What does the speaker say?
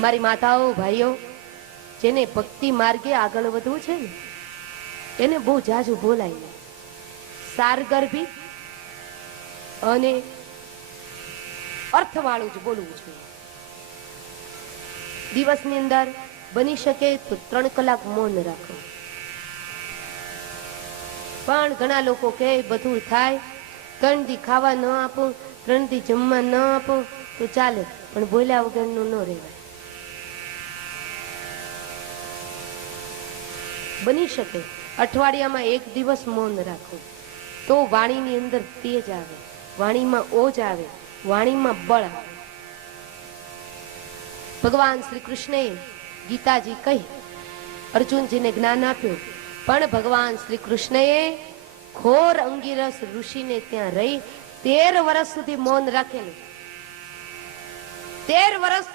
મારી માતાઓ ભાઈઓ, જેને ભક્તિ માર્ગે આગળ વધવું છે ને, એને બહુ જાજુ બોલાય નહીં. સારગર્ભી અને અર્થવાળું જ બોલવું જોઈએ. દિવસની અંદર બની શકે તો 3 કલાક મૌન રાખો. પણ ઘણા લોકો કહે બધું થાય, 3 દી ખાવા ન આપો, 3 દી જમવા ન આપો તો ચાલે, પણ બોલ્યા વગરનું ન રહેવાય. બની શકે અઠવાડિયામાં 1 દિવસ મૌન રાખો તો વાણીની અંદર તેજ આવે, વાણીમાં ઓજ આવે, વાણીમાં બળ આવે. ભગવાન શ્રી કૃષ્ણએ ગીતાજી કહી અર્જુનજીને જ્ઞાન આપ્યું, પણ ભગવાન શ્રી કૃષ્ણએ ઘોર અંગીરસ ઋષિને ત્યાં રહી 13 વર્ષ સુધી મૌન રાખેલું. 13 વર્ષ